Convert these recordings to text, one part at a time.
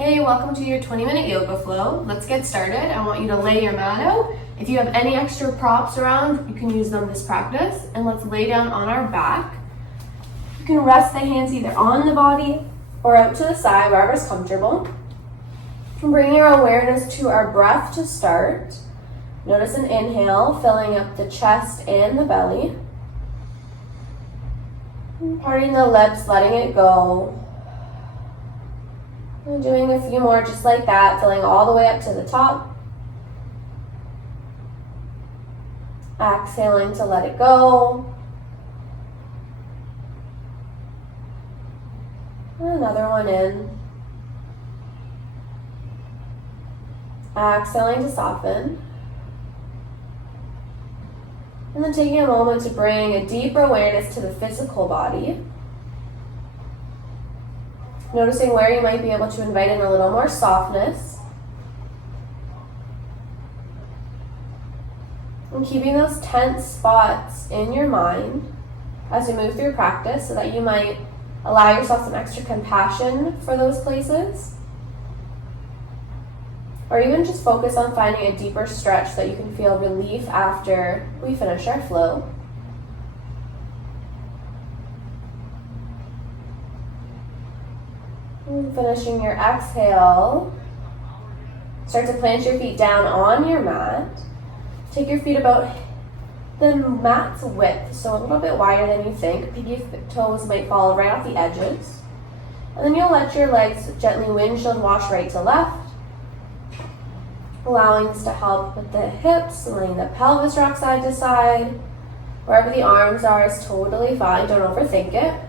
Hey, welcome to your 20-minute yoga flow. Let's get started. I want you to lay your mat out. If you have any extra props around, you can use them this practice. And let's lay down on our back. You can rest the hands either on the body or out to the side, wherever's comfortable. Bring our awareness to our breath to start. Notice an inhale, filling up the chest and the belly. Parting the lips, letting it go. And doing a few more just like that, filling all the way up to the top. Exhaling to let it go. And another one in. Exhaling to soften. And then taking a moment to bring a deeper awareness to the physical body. Noticing where you might be able to invite in a little more softness. And keeping those tense spots in your mind as we move through practice so that you might allow yourself some extra compassion for those places. Or even just focus on finding a deeper stretch so that you can feel relief after we finish our flow. And finishing your exhale, start to plant your feet down on your mat. Take your feet about the mat's width, so a little bit wider than you think. Pinky toes might fall right off the edges. And then you'll let your legs gently windshield wash right to left. Allowing this to help with the hips, letting the pelvis rock side to side. Wherever the arms are is totally fine, don't overthink it.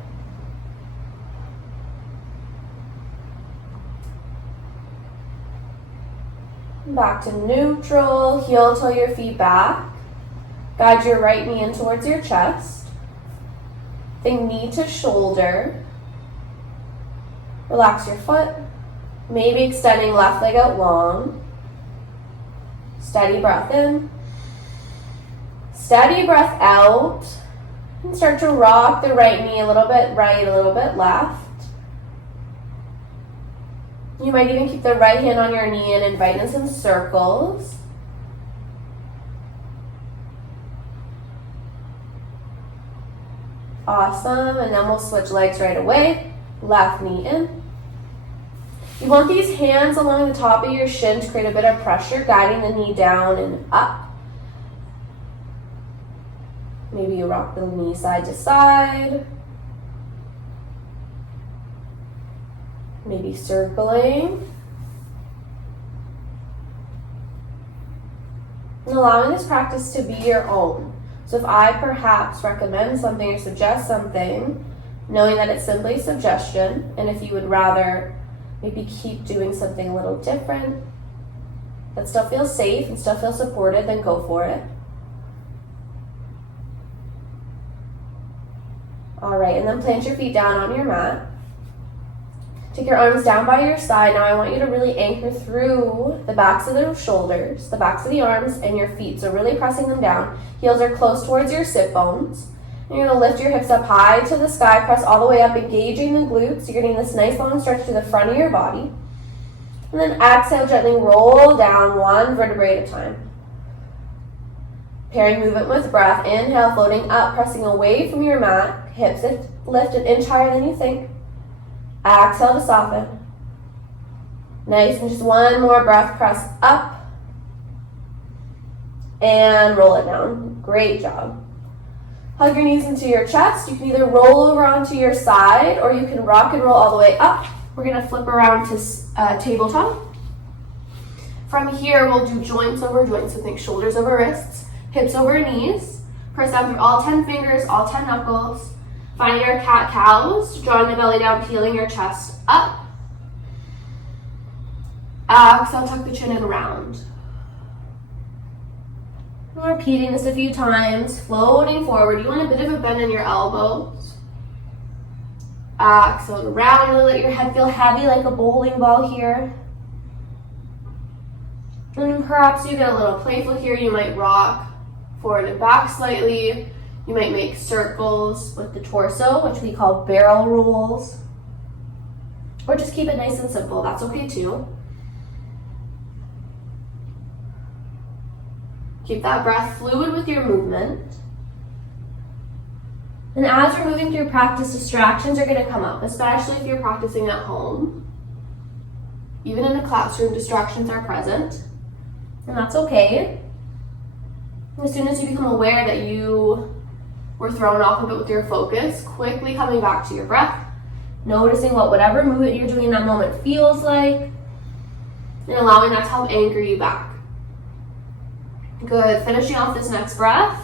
Back to neutral, heel toe your feet back. Guide your right knee in towards your chest. Think knee to shoulder. Relax your foot. Maybe extending left leg out long. Steady breath in. Steady breath out. And start to rock the right knee a little bit right, a little bit left. You might even keep the right hand on your knee and invite in some circles. Awesome, and then we'll switch legs right away. Left knee in. You want these hands along the top of your shin to create a bit of pressure, guiding the knee down and up. Maybe you rock the knee side to side. Maybe circling. And allowing this practice to be your own. So if I perhaps recommend something or suggest something, knowing that it's simply suggestion, and if you would rather maybe keep doing something a little different that still feels safe and still feels supported, then go for it. All right, and then plant your feet down on your mat. Take your arms down by your side. Now I want you to really anchor through the backs of the shoulders, the backs of the arms, and your feet. So really pressing them down. Heels are close towards your sit bones. And you're going to lift your hips up high to the sky, press all the way up, engaging the glutes. You're getting this nice long stretch to the front of your body. And then exhale, gently roll down one vertebrae at a time. Pairing movement with breath. Inhale, floating up, pressing away from your mat. Hips lift an inch higher than you think. Exhale to soften. Nice, and just one more breath, press up. And roll it down. Great job. Hug your knees into your chest. You can either roll over onto your side or you can rock and roll all the way up. We're gonna flip around to tabletop. From here, we'll do joints over joints. So think shoulders over wrists, hips over knees. Press down through all 10 fingers, all 10 knuckles. Finding your cat-cows, drawing the belly down, peeling your chest up. Exhale, tuck the chin and round. And repeating this a few times, floating forward. You want a bit of a bend in your elbows. Exhale to round, really let your head feel heavy like a bowling ball here. And perhaps you get a little playful here. You might rock forward and back slightly. You might make circles with the torso, which we call barrel rolls. Or just keep it nice and simple, that's okay too. Keep that breath fluid with your movement. And as you're moving through practice, distractions are going to come up, especially if you're practicing at home. Even in a classroom, distractions are present, and that's okay. As soon as you become aware that you were thrown off a bit with your focus, quickly coming back to your breath, noticing what whatever movement you're doing in that moment feels like, and allowing that to help anchor you back. Good. Finishing off this next breath.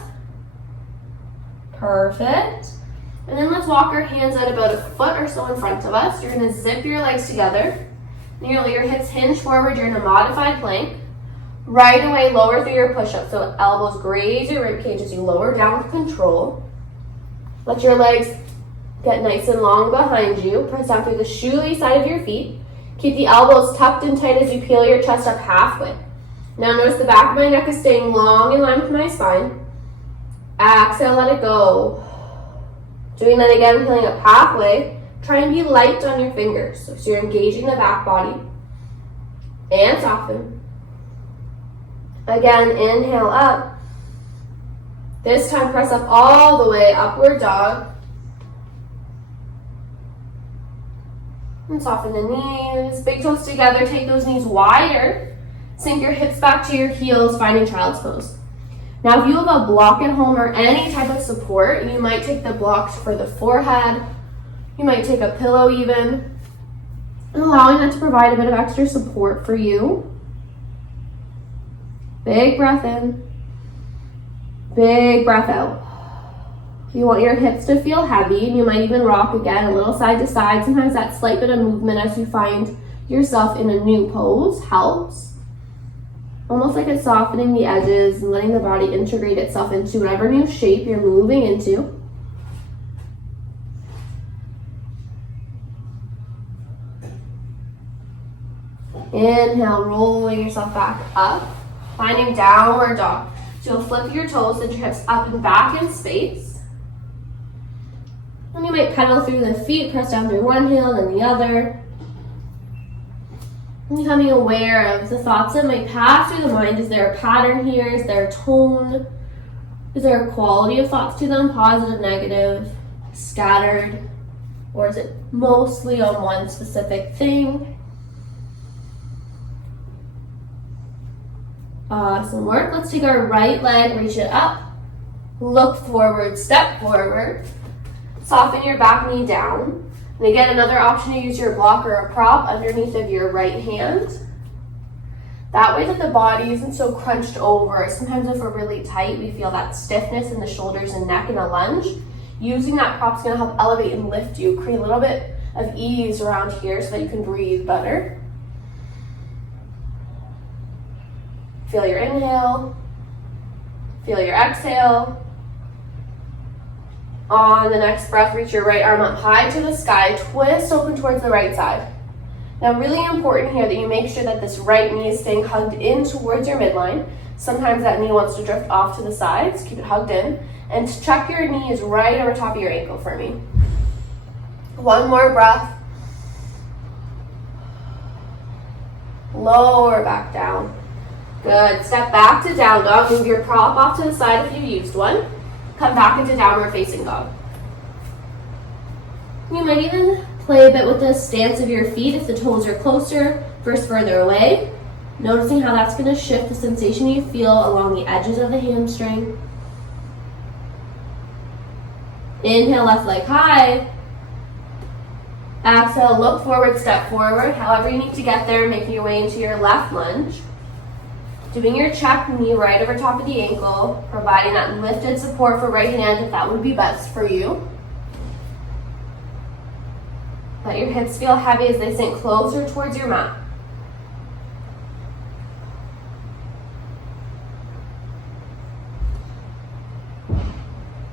Perfect. And then let's walk our hands out about a foot or so in front of us. You're going to zip your legs together. Nearly your hips hinge forward. You're in a modified plank. Right away, lower through your push-up. So elbows graze your ribcage as you lower down with control. Let your legs get nice and long behind you. Press down through the shoelace side of your feet. Keep the elbows tucked in tight as you peel your chest up halfway. Now notice the back of my neck is staying long in line with my spine. Exhale, let it go. Doing that again, peeling up halfway. Try and be light on your fingers. So you're engaging the back body. And soften. Again, inhale up. This time press up all the way, upward dog. And soften the knees. Big toes together, take those knees wider. Sink your hips back to your heels, finding child's pose. Now, if you have a block at home or any type of support, you might take the blocks for the forehead. You might take a pillow even, and allowing that to provide a bit of extra support for you. Big breath in. Big breath out. You want your hips to feel heavy, and you might even rock again a little side to side. Sometimes that slight bit of movement as you find yourself in a new pose helps. Almost like it's softening the edges and letting the body integrate itself into whatever new shape you're moving into. Inhale, rolling yourself back up, finding downward dog. So you'll flip your toes, send your hips up and back in space. And you might pedal through the feet, press down through one heel and the other. Becoming aware of the thoughts that might pass through the mind. Is there a pattern here? Is there a tone? Is there a quality of thoughts to them? Positive, negative, scattered? Or is it mostly on one specific thing? Awesome work. Let's take our right leg, reach it up. Look forward, step forward. Soften your back knee down. And again, another option to use your block or a prop underneath of your right hand. That way that the body isn't so crunched over. Sometimes if we're really tight, we feel that stiffness in the shoulders and neck in a lunge. Using that prop is going to help elevate and lift you, create a little bit of ease around here so that you can breathe better. Feel your inhale. Feel your exhale. On the next breath, reach your right arm up high to the sky, twist open towards the right side. Now, really important here that you make sure that this right knee is staying hugged in towards your midline. Sometimes that knee wants to drift off to the sides, keep it hugged in. And check your knees right over top of your ankle for me. One more breath. Lower back down. Good. Step back to down dog. Move your prop off to the side if you used one. Come back into downward facing dog. You might even play a bit with the stance of your feet if the toes are closer versus further away. Noticing how that's going to shift the sensation you feel along the edges of the hamstring. Inhale, left leg high. Exhale, look forward, step forward. However you need to get there, making your way into your left lunge. Doing your check knee right over top of the ankle, providing that lifted support for right hand if that would be best for you. Let your hips feel heavy as they sink closer towards your mat.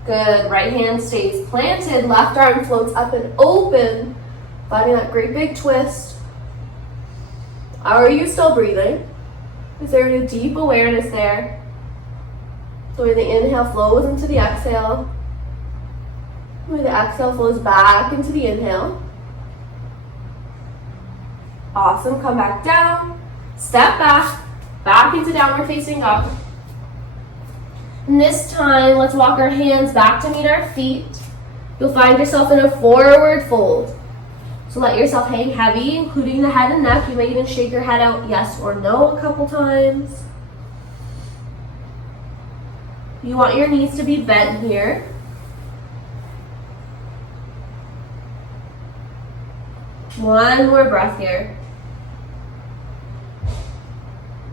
Good, right hand stays planted, left arm floats up and open, finding that great big twist. How are you still breathing? Is there a deep awareness there? The way the inhale flows into the exhale. The way the exhale flows back into the inhale. Awesome. Come back down. Step back into downward facing dog. And this time, let's walk our hands back to meet our feet. You'll find yourself in a forward fold. So let yourself hang heavy, including the head and neck. You may even shake your head out yes or no a couple times. You want your knees to be bent here. One more breath here.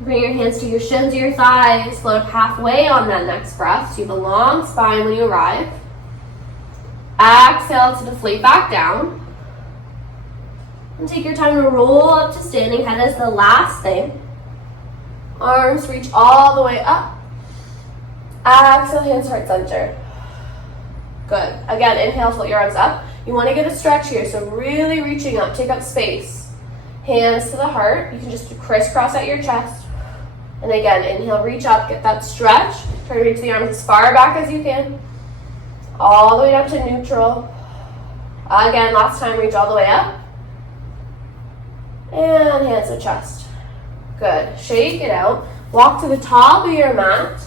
Bring your hands to your shins or your thighs. Float up halfway on that next breath. So you have a long spine when you arrive. Exhale to deflate back down. And take your time to roll up to standing. Head as the last thing. Arms reach all the way up. Exhale, hands heart center. Good. Again, inhale, float your arms up. You want to get a stretch here, so really reaching up. Take up space. Hands to the heart. You can just crisscross at your chest. And again, inhale, reach up, get that stretch. Try to reach the arms as far back as you can. All the way up to neutral. Again, last time, reach all the way up. And hands to chest. Good. Shake it out. Walk to the top of your mat.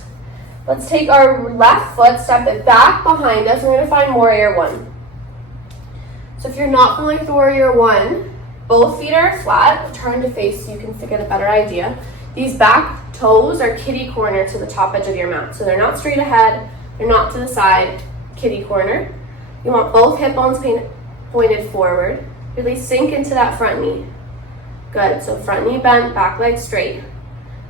Let's take our left foot, step it back behind us. We're going to find warrior one. So if you're not familiar with warrior one, both feet are flat, turn to face so you can get a better idea. These back toes are kitty corner to the top edge of your mat. So they're not straight ahead, they're not to the side, kitty corner. You want both hip bones pointed forward. Really sink into that front knee. Good, so front knee bent, back leg straight.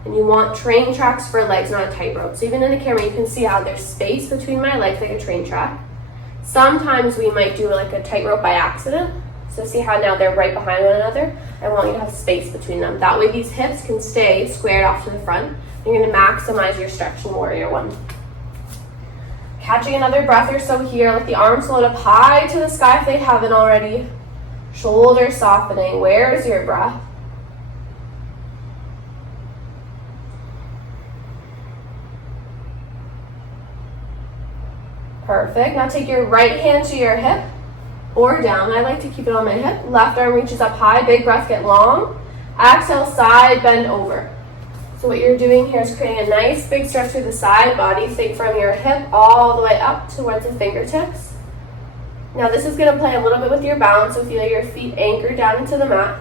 And you want train tracks for legs, not a tightrope. So even in the camera, you can see how there's space between my legs like a train track. Sometimes we might do like a tightrope by accident. So see how now they're right behind one another? I want you to have space between them. That way these hips can stay squared off to the front. You're gonna maximize your stretch in warrior one. Catching another breath or so here. Let the arms float up high to the sky if they haven't already. Shoulders softening. Where's your breath? Perfect. Now take your right hand to your hip or down. I like to keep it on my hip. Left arm reaches up high. Big breath, get long. Exhale, side bend over. So what you're doing here is creating a nice big stretch through the side body. Think from your hip all the way up towards the fingertips. Now this is going to play a little bit with your balance. So feel your feet anchored down into the mat.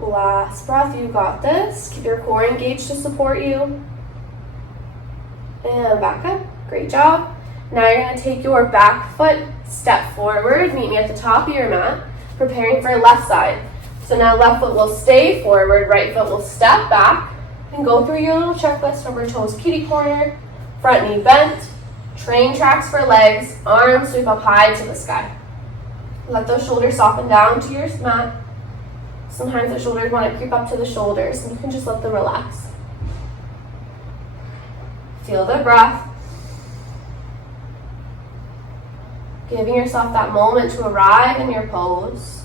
Last breath, you got this. Keep your core engaged to support you. And back up. Great job. Now you're going to take your back foot, step forward, meet me at the top of your mat, preparing for left side. So now left foot will stay forward, right foot will step back, and go through your little checklist of our toes, kitty corner, front knee bent, train tracks for legs, arms sweep up high to the sky. Let those shoulders soften down to your mat. Sometimes the shoulders want to creep up to the shoulders, and you can just let them relax. Feel the breath. Giving yourself that moment to arrive in your pose.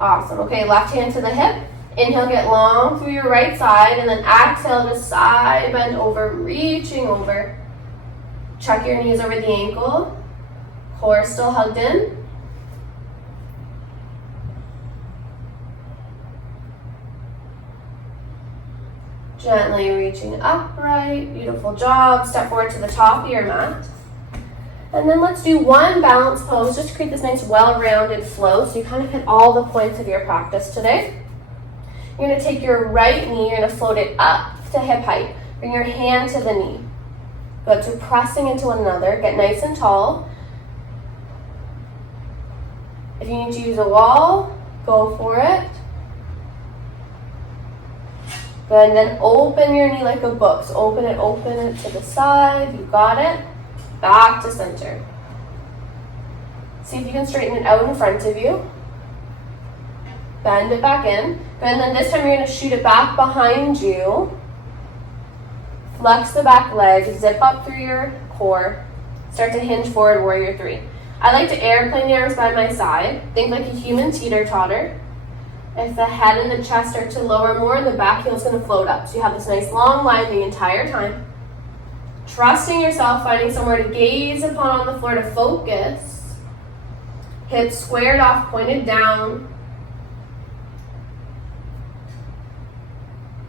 Awesome. Okay, left hand to the hip. Inhale, get long through your right side, and then exhale to side bend over, reaching over. Check your knees over the ankle. Core still hugged in. Gently reaching upright. Beautiful job. Step forward to the top of your mat. And then let's do one balance pose just to create this nice well-rounded flow so you kind of hit all the points of your practice today. You're going to take your right knee, you're going to float it up to hip height. Bring your hand to the knee. Good, so pressing into one another. Get nice and tall. If you need to use a wall, go for it. Good, and then open your knee like a book. So open it to the side. You got it. Back to center. See if you can straighten it out in front of you. Bend it back in. Good, and then this time you're going to shoot it back behind you. Flex the back leg. Zip up through your core. Start to hinge forward, warrior three. I like to airplane the arms by my side. Think like a human teeter-totter. If the head and the chest start to lower more, the back heel is going to float up. So you have this nice long line the entire time. Trusting yourself, finding somewhere to gaze upon on the floor to focus. Hips squared off, pointed down.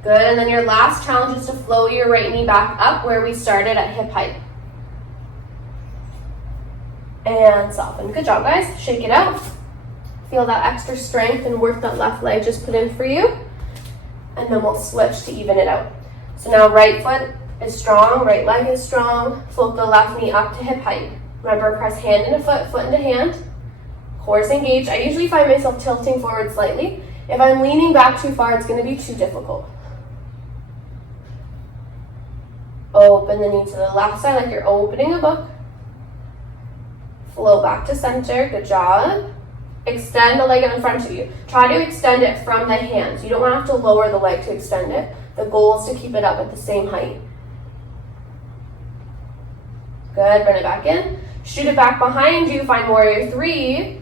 Good, and then your last challenge is to flow your right knee back up where we started at hip height. And soften. Good job, guys. Shake it out. Feel that extra strength and work that left leg just put in for you. And then we'll switch to even it out. So now right foot is strong, right leg is strong. Float the left knee up to hip height. Remember, press hand into foot, foot into hand. Core is engaged. I usually find myself tilting forward slightly. If I'm leaning back too far, it's going to be too difficult. Open the knee to the left side like you're opening a book. Flow back to center. Good job. Extend the leg in front of you. Try to extend it from the hands. You don't want to have to lower the leg to extend it. The goal is to keep it up at the same height. Good. Bring it back in. Shoot it back behind you. Find warrior three.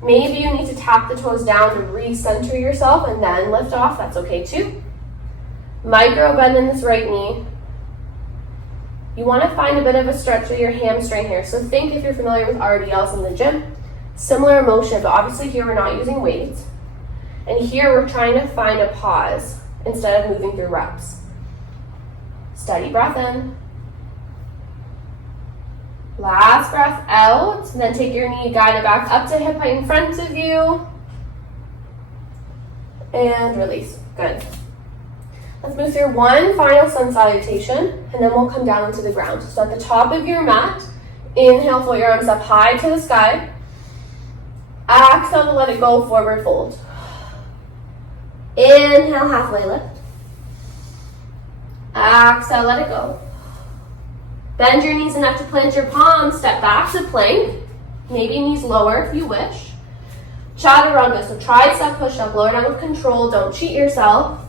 Maybe you need to tap the toes down to recenter yourself and then lift off. That's okay too. Micro bend in this right knee. You want to find a bit of a stretch through your hamstring here. So think if you're familiar with RDLs in the gym, similar motion, but obviously here we're not using weights. And here we're trying to find a pause instead of moving through reps. Steady breath in. Last breath out. And then take your knee, guide it back up to hip height in front of you. And release. Good. Let's move through one final sun salutation, and then we'll come down onto the ground. So at the top of your mat, inhale, float your arms up high to the sky. Exhale to let it go, forward fold. Inhale, halfway lift. Exhale, let it go. Bend your knees enough to plant your palms, step back to plank. Maybe knees lower if you wish. Chaturanga, so tricep push-up, lower down with control, don't cheat yourself.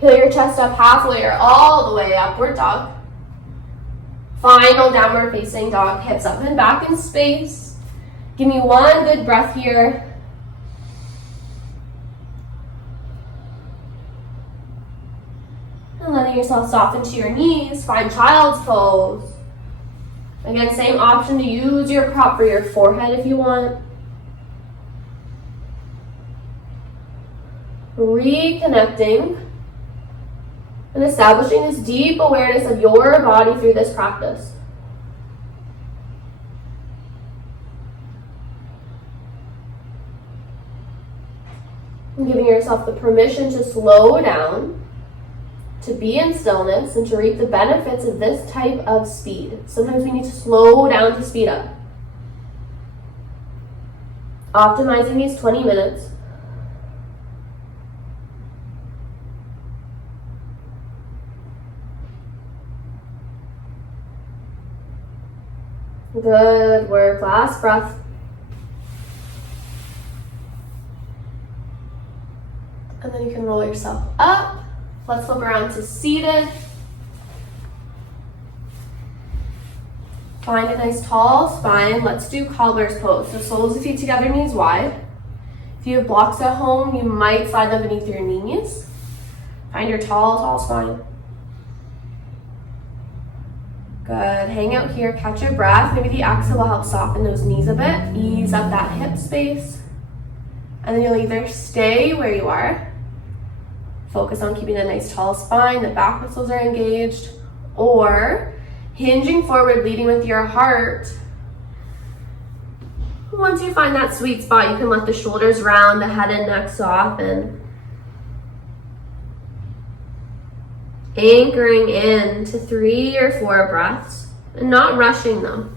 Peel your chest up halfway or all the way, upward dog. Final downward facing dog, hips up and back in space. Give me one good breath here. And letting yourself soften to your knees, find child's pose. Again, same option to use your prop for your forehead if you want. Reconnecting and establishing this deep awareness of your body through this practice. And giving yourself the permission to slow down, to be in stillness, and to reap the benefits of this type of speed. Sometimes we need to slow down to speed up. Optimizing these 20 minutes. Good work. Last breath. And then you can roll yourself up. Let's flip around to seated. Find a nice tall spine. Let's do cobbler's pose. So soles of feet together, knees wide. If you have blocks at home, you might slide them beneath your knees. Find your tall spine. Good. Hang out here, catch your breath. Maybe the exhale will help soften those knees a bit. Ease up that hip space. And then you'll either stay where you are, focus on keeping a nice tall spine, the back muscles are engaged, or hinging forward, leading with your heart. Once you find that sweet spot, you can let the shoulders round, the head and neck soften. Anchoring in to 3 or 4 breaths and not rushing them.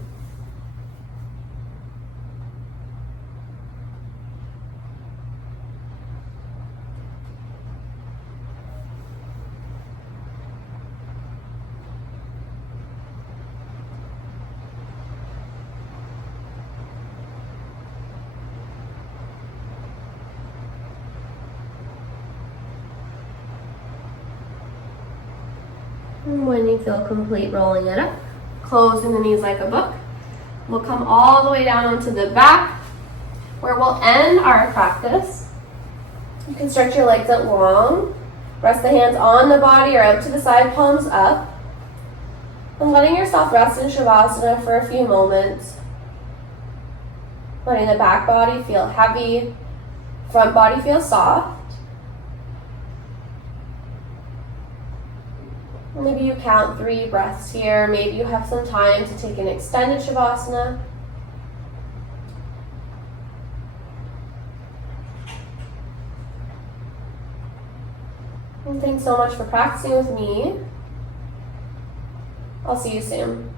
And when you feel complete, rolling it up, closing the knees like a book. We'll come all the way down onto the back, where we'll end our practice. You can stretch your legs out long. Rest the hands on the body or out to the side, palms up. And letting yourself rest in Shavasana for a few moments. Letting the back body feel heavy, front body feel soft. Maybe you count 3 breaths here. Maybe you have some time to take an extended Shavasana. And thanks so much for practicing with me. I'll see you soon.